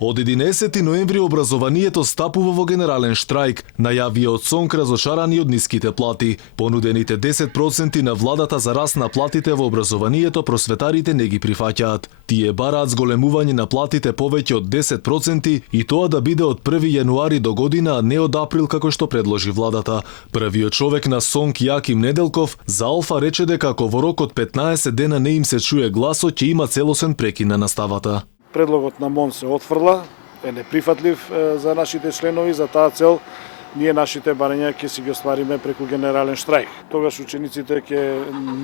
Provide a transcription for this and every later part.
Од 11 ноември образованието стапува во генерален штрајк, најавија од СОНК разочарани од ниските плати. Понудените 10% на владата за раст на платите во образованието просветарите не ги прифаќаат. Тие бараат зголемување на платите повеќе од 10% и тоа да биде од 1 јануари до година, а не од април како што предложи владата. Првиот човек на СОНК Јаким Неделков за Алфа рече дека ако во рок од 15 дена не им се чуе гласот, ќе има целосен прекин на наставата. Предлогот на МОН се отфрла, е неприфатлив за нашите членови, за таа цел ние нашите барања ќе си ги оствариме преку генерален штрајк. Тогаш учениците ќе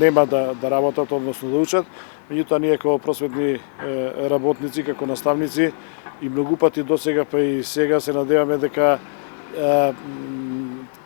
нема да работат, односно да учат, меѓутоа ние како просветни работници, како наставници и многу пати досега па и сега се надеваме дека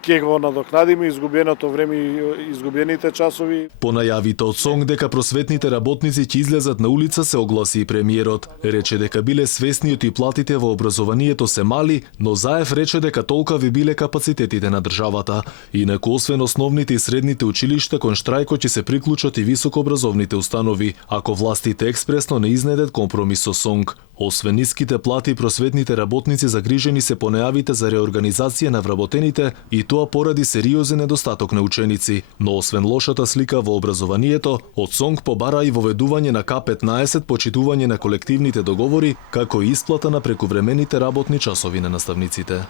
ќе го надокнадиме изгубеното време и изгубените часови. По најавите од СОНК дека просветните работници ќе излезат на улица се огласи и премиерот. Рече дека биле свесни од и платите во образованието се мали, но Заев рече дека толкави биле капацитетите на државата. Инаку освен основните и средните училишта кон штрајкот ќе се приклучат и високообразовните установи, ако властите експресно не изнедат компромис со СОНК. Освен ниските плати, просветните работници загрижени се по најавите за реорганизација на вработените и тоа поради сериозен недостаток на ученици. Но освен лошата слика во образованието, од СОНК побара и воведување на К15, почитување на колективните договори, како и исплата на прекувремените работни часови на наставниците.